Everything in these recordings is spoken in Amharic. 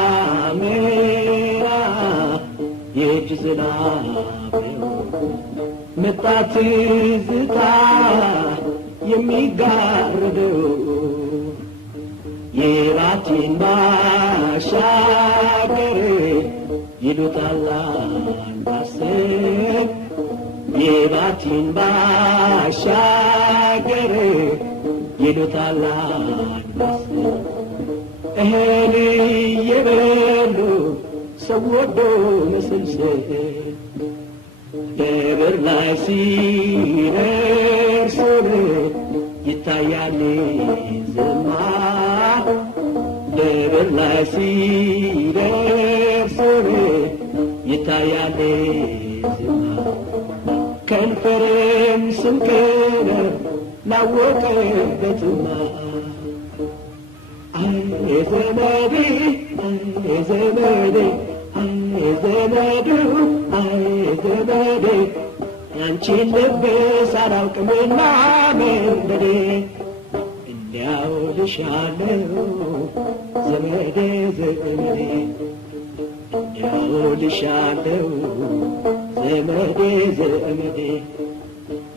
ናስዳሜራ የጅዝላቤው መጣት ዝታ የሚጋርደው የራቲን ባሻገር ይሉታል አንባሰል የራቲን ባሻገር ይሉታል አንባሰል እህል የበሉ ሰው ወዶ መስልሰል በበር ላይ ሲደርስ ይታያል ዝማ በበር ላይ ሲደርስ ይታያል ዝማ ከንፈርም ስንከረ ላወቀበትማ አይ ዘመዴ አይ ዘመዴ አይ ዘመዱ አይ ዘመዴ አንቺን ልብስ አላውቅምና መንደዴ እንዲያው ልሻለው ዘመዴ ዘመዴ እንዲያው ልሻለው ዘመዴ ዘመዴ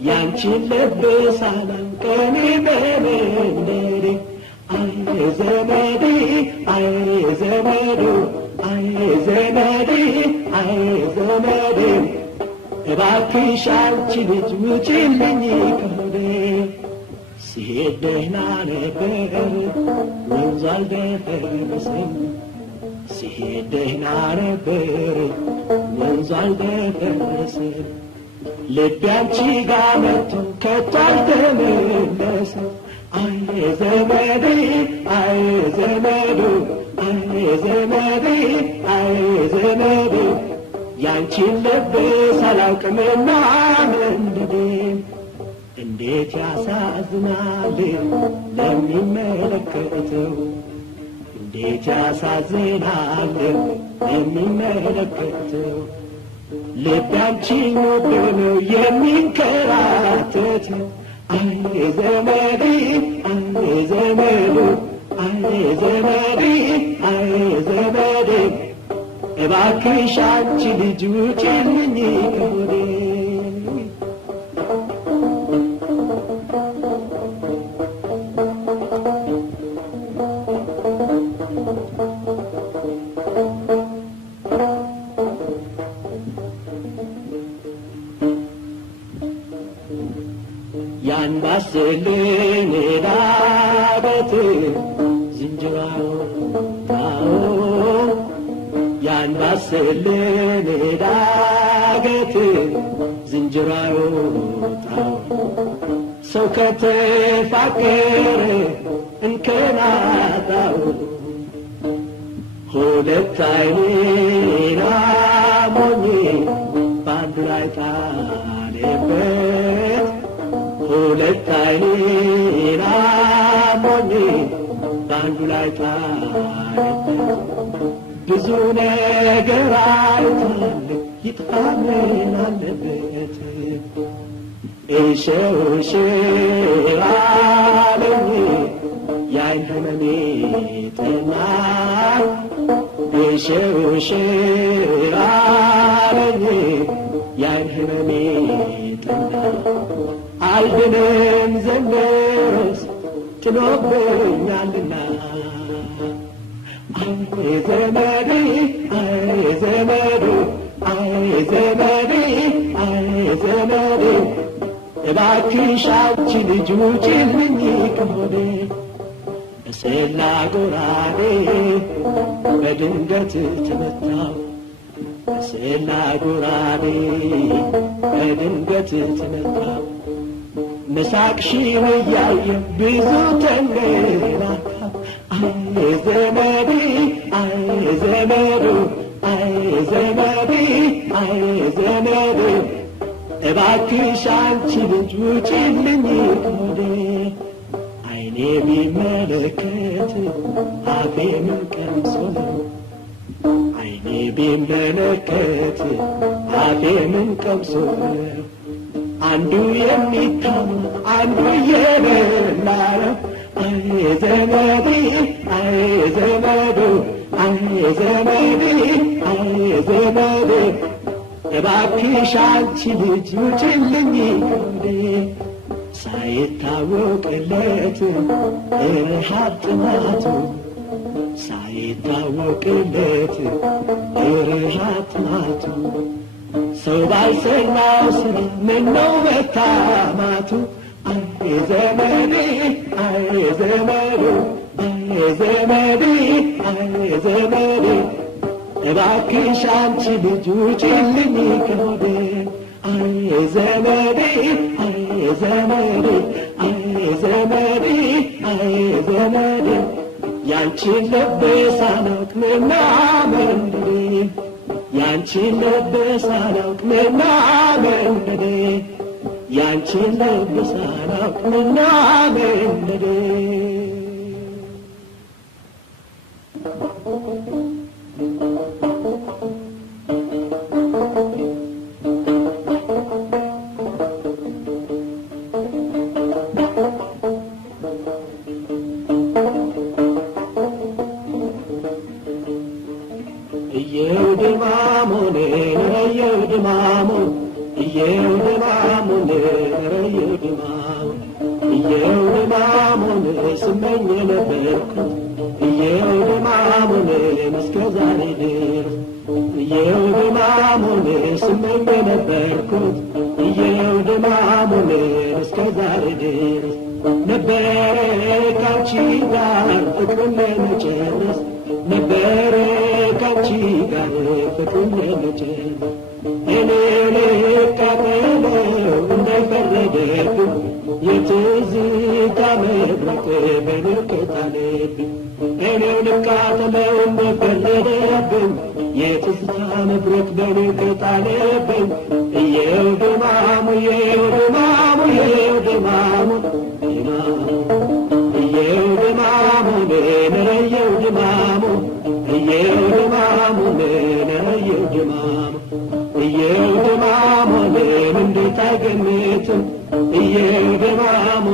ያንቺን ልብስ አላውቅም መንደዴ አይ ዘመዴ አይ ዘመዱ አይ ዘመዴ አይ ዘመዴ እባክሽ አንቺ ልጅ ውጪልኝ ከሆዴ ሲሄድ ደህና ነበር ወንዙ አልደፈረሰም ሲሄድ ደህና ነበር ወንዙ አልደፈረሰም ልቤ አንቺ ጋር መጥቶ ከቶ አልተመለሰም አይ ዘመዴ አይ ዘመዱ አይ ዘመዴ አይ ዘመዱ ያንቺን ልብስ አላውቅምና መንደዴ እንዴት ያሳዝናል ለሚመለከተው እንዴት ያሳዝናል ለሚመለከተው ልቤ አንቺን ወዶ ነው የሚንከራተት አይ ዘመዴ አይ ዘመዱ አይ ዘመዴ አይ ዘመዴ እባክሽ አንቺ ልጅ ውጪልኝ ከሆዴ ያን ባስልኝ ዳበት ዝንጀሮ ታው ያን ባስልኝ ዳገት ዝንጀሮ ታው ሰው ከተፋቀረ እንከናታው ሁለት አይኔና ሞኝ ባንድ ላይ ጣለበት ሁለት አይኔና ሞኝ ባንዱ ላይ ጣለበት ብዙ ነገር አይቷል ይጥፋምን አለበት እሸውሽ አለኝ ያይን ህመሜ ጠና እሸውሽ አለኝ ያይን ህመሜ ጠና አልድንም ዘንድሮስ ጥሎብኛልና አይ ዘመዴ አይ ዘመዱ አይ ዘመዴ አይ ዘመዴ እባክሽ አንቺ ልጅ ውጪልኝ ከሆዴ በሰላ ጎራዴ በድንገት ተመታው በሰላ ጎራዴ በድንገት ተመታው መሳቅሽን እያየሁ ብዙ ተንገላታሁ አይ ዘመዴ አይ ዘመዱ አይ ዘመዴ አይ ዘመዱ እባክሽ አንቺ ልጅ ውጪልኝ ከሆዴ አይኔ ቢመለከት አፌ ምን ቀምሶ ነው አይኔ ቢመለከት አፌ ምን ቀምሶ ነው አንዱ የሚታማ አንዱ የበላ ዘመዴ አይ ዘመዴ አይ ዘመዴ አይ ዘመዴ እባክሽ አንቺ ልጅ ውጪልኝ ከሆዴ ሳይታወቅለት ረሃብ ጥማቱ ሳይታወቅለት ረሃብ ጥማቱ ሰው ባልሰራው ስራ ምነው መታማቱ አይ ዘመዴ አይ ዘመዴ አይ ዘመዴ አይ ዘመዴ እባክሽ አንቺ ልጅ ውጪልኝ ከሆዴ አይ ዘመዴ አይ ዘመዴ አይ ዘመዴ አይ ዘመዴ ያንቺን ልብ ሳላውቅ ምና መንደዴ ያንቺን ልብ ሳላውቅ ምና መንደዴ ያንቺን ልብ ሳላውቅ ምና መንደዴ ስመኝ ነበርኩት እየውድማሙን እስከ ዛሬ ድረስ እየውድማሙን ስመኝ ነበርኩት እየውድማሙን እስከ ዛሬ ድረስ ነበረ ካንቺ ጋር ፍቅሩን ለመጨረስ ነበረ ካንቺ ጋር ፍቅሩን ለመጨረስ እኔ ልቃጠለው እንዳይፈረደብኝ የትዝታ መብረቅ በንቀት አለብኝ እኔው ልቃጠለው እንደፈረደብኝ የትዝታ መብረቅ በንቀት አለብኝ እየው ድማሙ እየው ድማሙ እየው ድማሙ እየው ድማሙ ነረየው ድማሙ እየው ድማሙ ነረየው ድማሙ እየው ድማሙ እንዴት አይገምትም እየው ድማሙ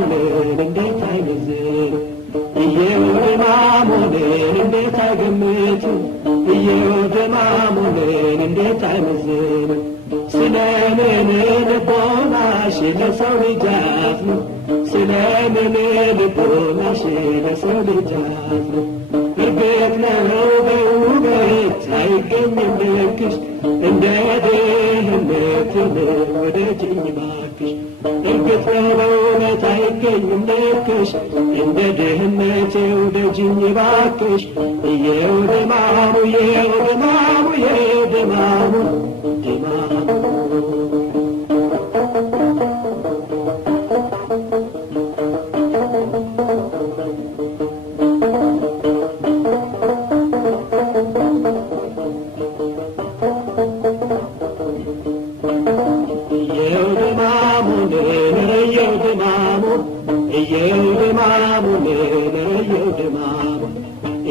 እንዴት አይመዝንም እየው ድማሙ እንዴት አይገምትም እየው ድማሙ እንዴት አይመዝንም ስለምን ልቦናሽ ለሰው ልጅ አዝኖ ስለምን ልቦናሽ ለሰው ልጅ አዝኖ እርግጥ ነው በውበት አይገኝም ልክሽ እንደ ድህነት ወደጅኝ እባክሽ እርግጥ ነው በውበት አይገኝም ልክሽ እንደ ድህነት ወደጅኝ እባክሽ እየው ድማሙ እየው ድማሙ እየው ድማሙ ድማሙ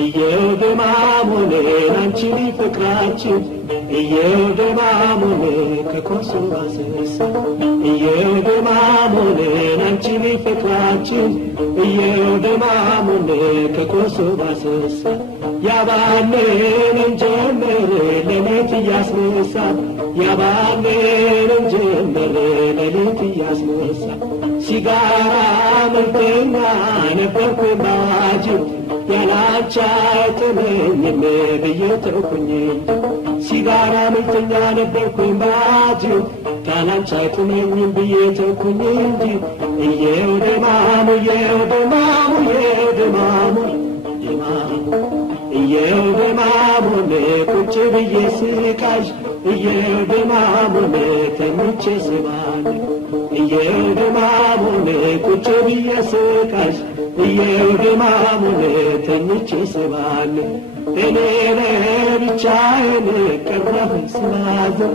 እየው ድማሙን አንቺ ፍቅራችን እየው ድማሙን ከኮሶ አሰሳ እየው ድማሙን አንቺ ፍቅራችን እየው ድማሙን ከኮሶ አሰሳ ያባንን ጀመር ለሌት ያስነሳ ያባንን ጀመር ለሌት ያስነሳ ሲጋራ መልተኛ ነበርኩ ባጅ ያላንቺ አይጥመኝም ብዬ ተውኩኝ ሲጋራ መልተኛ ነበርኩኝ ባጅ ያላንቺ አይጥመኝም ብዬ ተውኩኝ እንጂ እየው ድማሙ እየው ድማሙ እየው ድማሙ እየው ድማሙን ቁጭ ብዬ ስቃሽ እየው ድማሙን ተኝቼ ስባል እየው ድማሙን ቁጭ ብዬ ስቃሽ እየው ድማሙን ተኝቼ ስባል እኔ ለብቻዬን ቀረሁ ስባዝን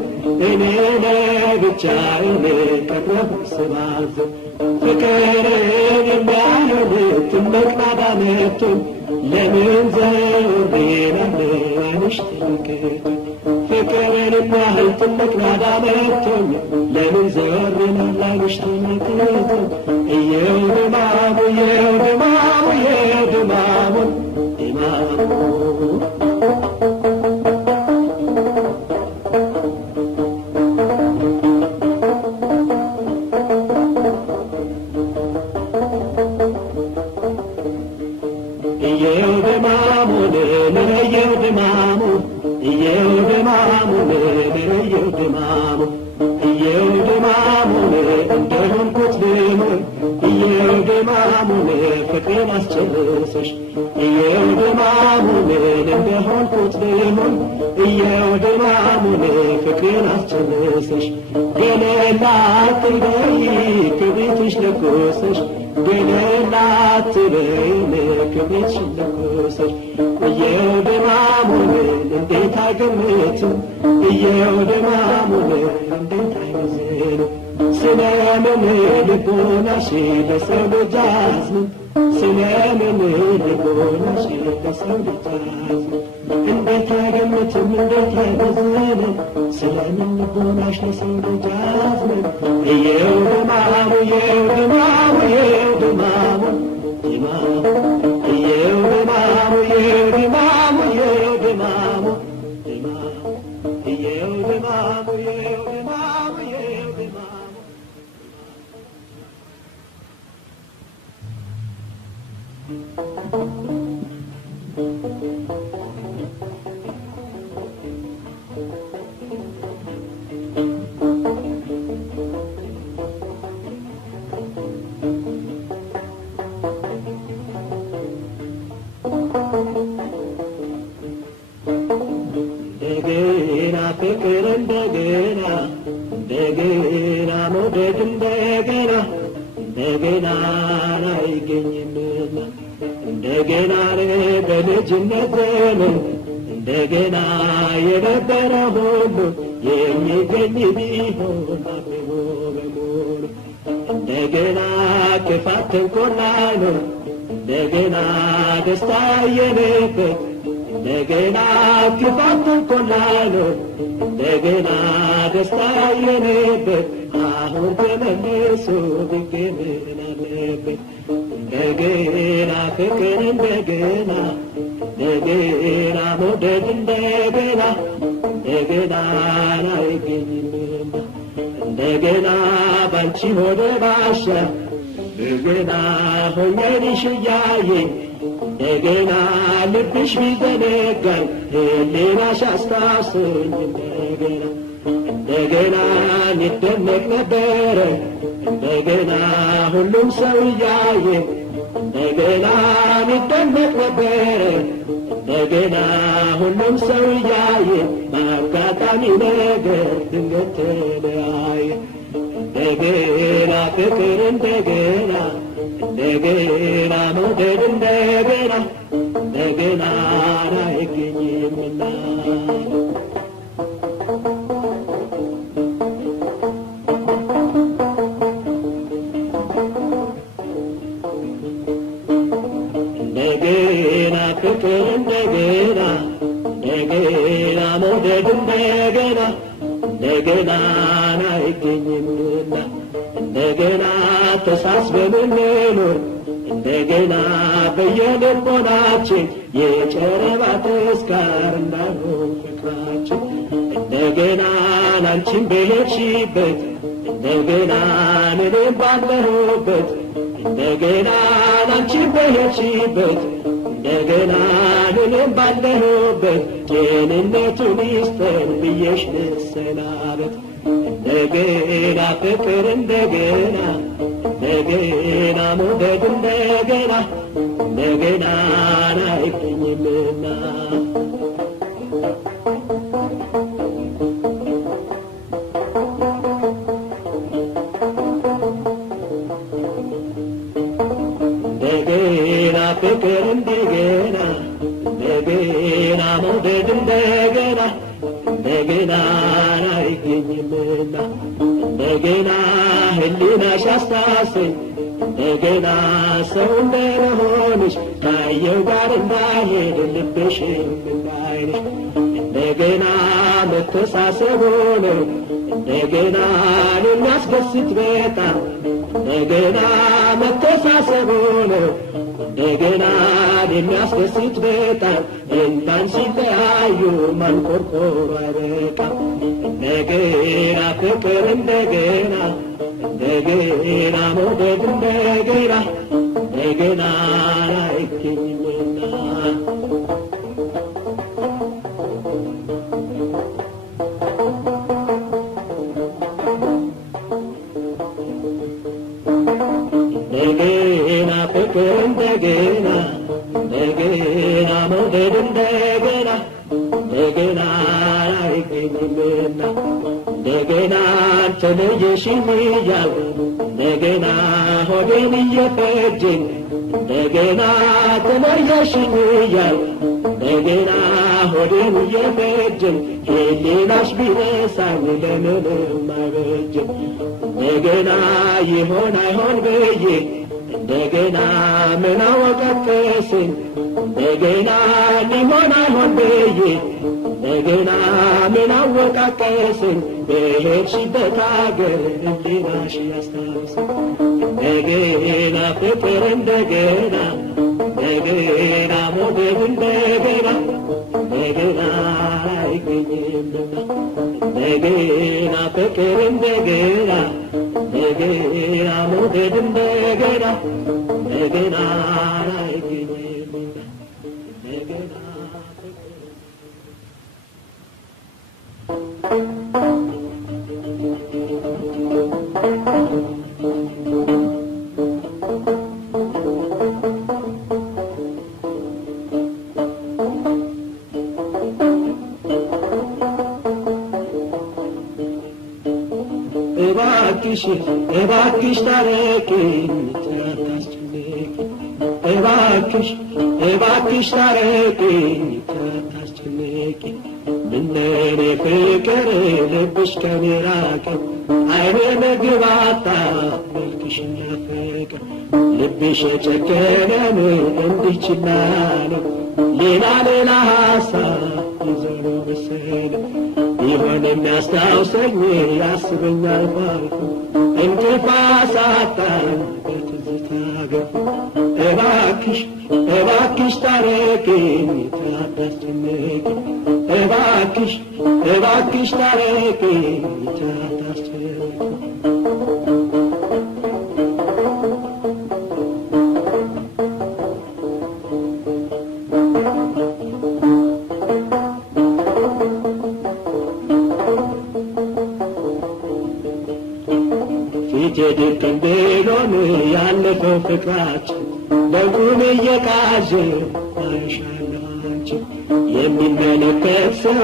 እኔ ለብቻዬን ቀረሁ ስባዝን ፍቅርን የሚያህል ትልቅ ናዳ መጥቶኝ ለምን ዘወር ይላለሽ ትልቅት ፍቅርን የሚያህል ትልቅ ናዳ መጥቶኝ ለምን ዘወር ይላለሽ ትልቅት እየው ድማሙ እየው ድማሙ ኢማሙ ፍቅሬን አስጨረሰሽ እየው ድማሙን እንደሆን ቁጥሬሙን እየው ድማሙን ፍቅሬን አስጨረሰሽ ገለላ አትበይ ክብሪትሽ ለኮሰሽ ገለላ አትበይ ክብሪትሽ ለኮሰሽ እየው ድማሙን እንዴት አይገምትም እየው ድማሙን እንዴት አይመዝንም ስለምን ልቦናሽ ለሰው ልጅ አዝንም ስለምን ልቦናሽ ለሰው ልጅ አዝንም እንዴት አይገምትም እንዴት አይመዝንም ስለምን ልቦናሽ ለሰው ልጅ አዝንም እየው ድማሙ እየው ድማሙ እየው ድማሙ ድማሙ እየው ድማሙ እየው ድማሙ እየው ድማሙ ድማሙ እየው ድማሙ እየው ድማሙ እየው ድማሙ እንደገና ፍቅር እንደገና እንደገና መውደድ እንደገና እንደገና አይገኝምና እንደገና በልጅነት ዘመን እንደገና የነበረ ሁሉ የሚገኝ ቢሆን አብቦ በሙሉ እንደገና ክፋት ተንኮል አይኖር እንደገና ደስታ የሌለበት እንደገና ክፋት ተንኮል አይኖር እንደገና ደስታ የሌለበት አሁን ተመልሶ ቢገኝ ምን አለበት እንደገና ፍቅር እንደገና እንደገና መውደድ እንደገና እንደገና አይገኝምና እንደገና ባንቺ ሆደ ባሻ እንደገና ሆኜልሽ እያየኝ እንደገና ልብሽ ቢዘነጋኝ ሕሊናሽ አስታውሶኝ እንደገና እንደገና ይደነቅ ነበረ እንደገና ሁሉም ሰው እያየ እንደገና ይደነቅ ነበረ እንደገና ሁሉም ሰው እያየ በአጋጣሚ ነገር ድንገት ተለያየ እንደገና ፍቅር እንደገና እንደገና መውደድ እንደገና እንደገና አይገኝምና እንደገና ፍቅር እንደገና እንደገና መውደድ እንደገና እንደገና አይገኝምና እንደገና ተሳስበን እንኖር እንደገና በየልቦናችን የጨረባ ተስካር እንዳይሆን ፍቅራችን እንደገና አንቺን በሄድሽበት እንደገና እኔም ባለሁበት እንደገና አንቺን በሄድሽበት እንደገና እኔም ባለሁበት ጤንነቱን ይስጠን ብዬሽ ልሰናበት እንደገና ፍቅር እንደገና እንደገና መውደድ እንደገና እንደገና አይገኝምና እንደገና ፍቅር እንደገና እንደገና መውደድ እንደገና እንደገና አይገኝምና እንደገና ሕሊናሽ አስታውሰኝ እንደገና ሰው እንደሆንሽ ካየው ጋር እንዳይሄድ ልብሽ እንዳይልሽ እንደገና መተሳሰብ ሆኖ እንደገና የሚያስደስት በጣም እንደገና መተሳሰብ ነው እንደገና የሚያስደስት በጣም እንኳን ሲለያዩ ማንቆርቆር አይበቃም እንደገና ፍቅር እንደገና እንደገና መውደድ እንደገና እንደገና አይገኝምና እንደገና ፍቅር እንደገና እንደገና መውደድ እንደገና እንደገና አይገኝምና እንደገና ተለየሽኝ እያልኩ እንደገና ሆዴን እየፈጀኝ እንደገና ተለየሽኝ እያልኩ እንደገና ሆዴን እየፈጀኝ ሕሊናሽ ቢነሳኝ ለምንም አይበጀኝ እንደገና ይሆን አይሆን ብዬ እንደገና ምን አወቀቀሰኝ እንደገና ሊሆን አይሆን ብዬ እንደገና ምን አወቃቀሰኝ በሄድሽበት አገር ሕሊናሽ ያስታውሰኝ እንደገና ፍቅር እንደገና እንደገና መውደድ እንደገና እንደገና አይገኝምና እንደገና ፍቅር እንደገና እንደገና መውደድ እንደገና እንደገና አይገኝምና እንደገና እባክሽ ታረቂኝ ታታስጨንቂ እባክሽ ታረቂኝ ታታስጨንቂ ምነኔ ፍቅር ልብሽ ከኔ ራቀ አይኔ ምግብ አጣ መልክሽ ናፈቀ ልብሽ የጨከነን እንዲህ ችላ ነው ሌላ ሀሳብ ይዞ ነው መሰለ ይሆን የሚያስታውሰኝ ያስበኛል ባልኩ እንቅልፍ አሳጣኝ በትዝታ ገፉ እባክሽ ታረቂኝ ታታስጨንቂ እባክሽ ታረቂኝ ታታስጨንቂ ፊቴድቅን ብሎን ያለፈው ፍቅራችን በጉም እየቃዠ አይሻለሁ አንቺን የሚመለከት ሰው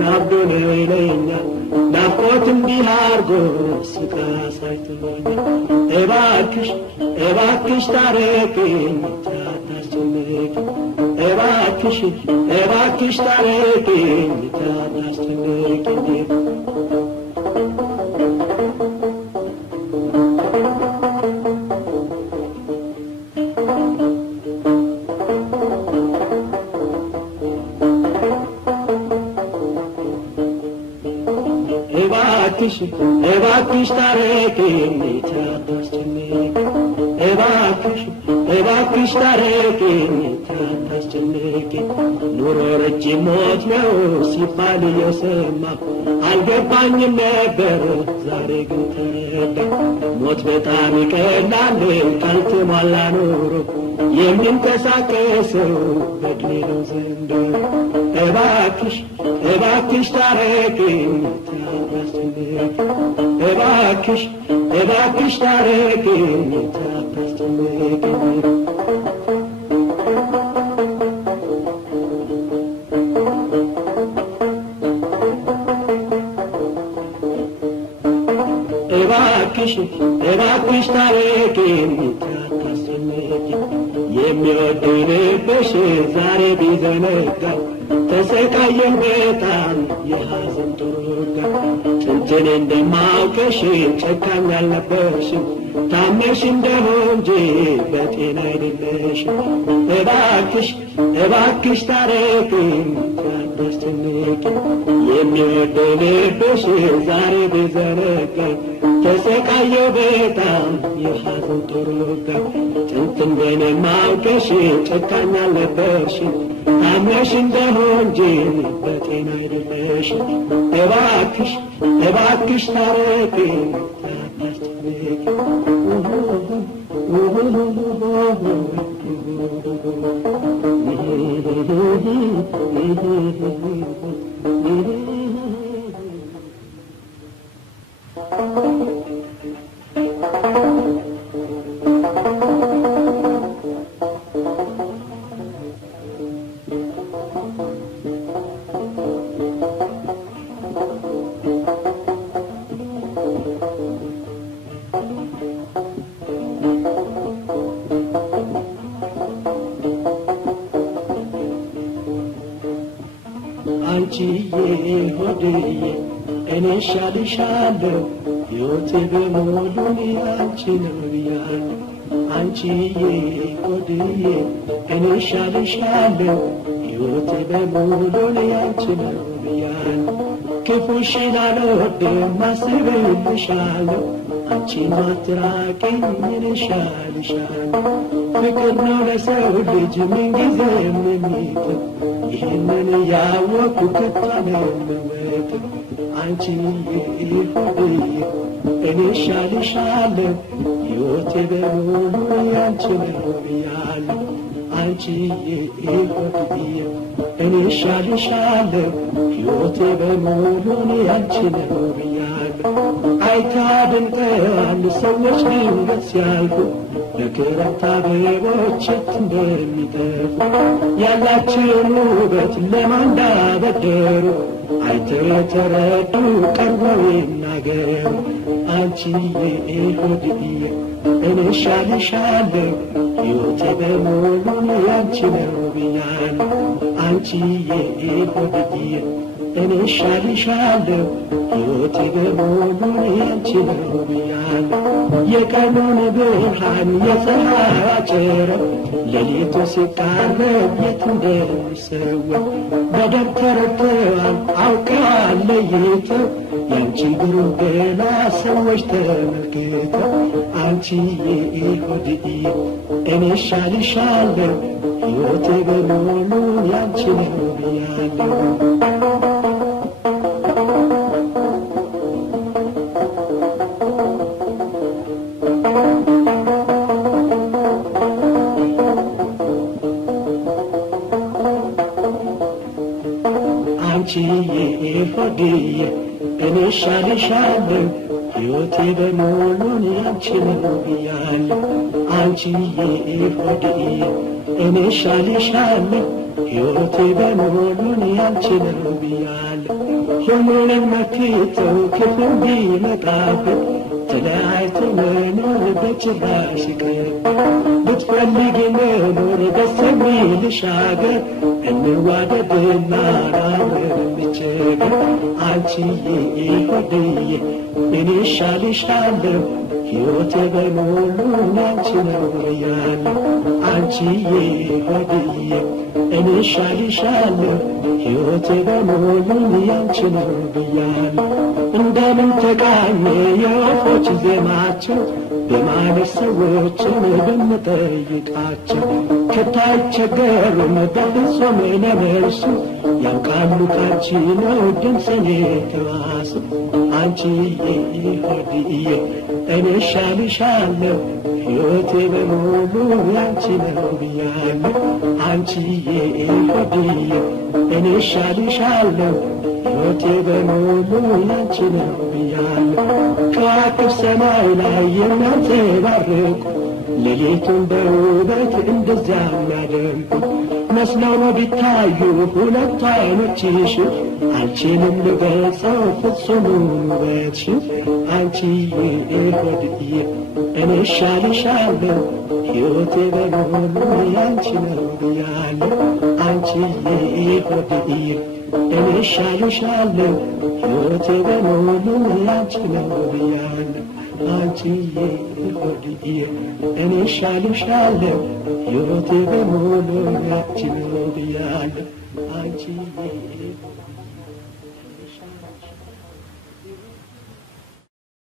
ናብዶ ነው ይለኛል ናፍቆት እንዲህ አርጎ ስቃ ሳይቶኛል እባክሽ ታረቂኝ ታታስጨንቂ እባክሽ ታረቂኝ ታታስጨንቂ እባክሽ ታረቂኝ ታታስጨንቂ እባክሽ ታረቂኝ ታታስጨንቂ ኑሮ ረጅም ሞት ነው ሲባል እየሰማሁ አልገባኝም ነበር ዛሬ ግን ተረዳ ሞት በጣም ይቀላል ካልተሟላ ኑሮ የሚንቀሳቀሰው በእድሜ ነው ዘንድሮ እባክሽ ታረቂኝ ታታስጨንቂ እባክሽ ታረቂኝ ታታስጨንቂ እባክሽ ታረቂኝ ታታስጨንቂ የሚወደኝ ልብሽ ዛሬ ቢዘነጋ ተሰቃየን በጣም የሐዘን ጥሩጋ ጥንትን እንደማውቅሽ ጨካኝ አልነበርሽም ታመሽ እንደሆን እንጂ በጤና አይደለሽም እባክሽ ታረቂኝ ታታስጨንቂ የሚወደኝ ልብሽ ዛሬ ቢዘነጋ ተሰቃየሁ በጣም የሐዘን ጦርነት ጥንት እንደኔ ማውቀሽ ጨካኝ አልነበርሽ ታምነሽ እንደሆን እንጂ በጤና አይደለሽ እባክሽ እባክሽ ታረቂኝ አንቺዬ ሆድዬ እኔ እሻልሻለሁ ሕይወቴ በሙሉ ያንቺ ነው ብያለሁ አንቺዬ ሆድዬ እኔ እሻልሻለሁ ሕይወቴ በሙሉ ያንቺ ነው ብያለሁ ክፉሽን አልወድም አስብልሻለሁ አንቺን አትራቂኝ እኔ እሻልሻለሁ ፍቅር ነው ለሰው ልጅ ምንጊዜም የሚጥም ይህንን ያወቅኩ ከቶ አልለወጥም አንቺዬ ሆድዬ እኔ እሻልሻለሁ ሕይወቴ በሙሉ ያንቺ ነው ብያለሁ አንቺዬ ሆድዬ እኔ እሻልሻለሁ ሕይወቴ በሙሉ ያንቺ ነው ብያለሁ አይታድንቀዋል ሰዎች ድንገት ሲያልፉ በክረምት አበቦች እንደሚጠፉ ያላቸውን ውበት ለማን እንዳበደሩ አይተው የተረዱ ቀርበው ይናገሩ አንቺዬ ሆድዬ እኔ እሻልሻለሁ ሕይወቴ በሙሉ ያንቺ ነው ብያለሁ አንቺዬ ሆድዬ እኔ እሻልሻለሁ ሕይወቴ በሙሉ ያንቺ ነው ብያለሁ የቀኑን ብርሃን የፀሐይ ጨረር ሌሊቱ ሲቃረብ የት እንደሚሰወር በደንብ ተረድተዋል አውቀዋል ለይተው ያንቺ ግሩም ገላ ሰዎች ተመልክተው አንቺዬ ሆድዬ እኔ እሻልሻለሁ ሕይወቴ በሙሉ ያንቺ ነው ብያለሁ አንቺዬ ሆድዬ እኔ እሻልሻለሁ ሕይወቴ በሙሉ ያንቺ ነው ብያለሁ አንቺዬ ሆድዬ እኔ እሻልሻለሁ ሕይወቴ በሙሉ ያንቺ ነው ብያለሁ ሁሉንም መክተው ክፉ ቢመጣብን ተለያይቶ መኖር በጭራሽ ይቅር ብትፈልጊ መኖር ደስ የሚልሽ አገር እንዋደድና አብረን እንቸገር አንቺዬ ሆድዬ እኔ እሻልሻለሁ ሕይወቴ በሙሉ ያንቺ ነው ብያለሁ አንቺዬ ሆድዬ እኔ እሻልሻለሁ ሕይወቴ በሙሉ ያንቺ ነው ብያለሁ እንደምን ተቃኘ የወፎች ዜማቸው በማለት ሰዎችን ብንጠይቃቸው ከቶ አይቸገሩም በፍጹም ለመልሱ ያውቃሉ ካንቺ ነው ድምፅን የተዋሱ አንቺዬ ሆድዬ እኔ እሻልሻለሁ ሕይወቴ በሙሉ ያንቺ ነው ብያለሁ አንቺዬ ሆድዬ እኔ እሻልሻለሁ ሕይወቴ በሙሉ ያንቺ ነው ብያለሁ ከዋክብት ሰማይ ላይ የሚያንጸባርቁ ሌሊቱን በውበት እንደዚያ የሚያደምቁ መስለው ቢታዩ ሁለቱ ዓይኖችሽ አልችልም ልገልጸው ፍጹሙን ውበትሽን አንቺዬ ሆድዬ እኔ እሻልሻለሁ ሕይወቴ በሙሉ ያንቺ ነው ብያለሁ አንቺዬ ሆድዬ እኔ እሻልሻለሁ ሕይወቴ በሙሉ ያንቺ ነው ብያለሁ አንቺዬ ሆድዬ እኔ እሻልሻለሁ ሕይወቴ በሙሉ ያንቺ ነው ብያለሁ አንቺዬ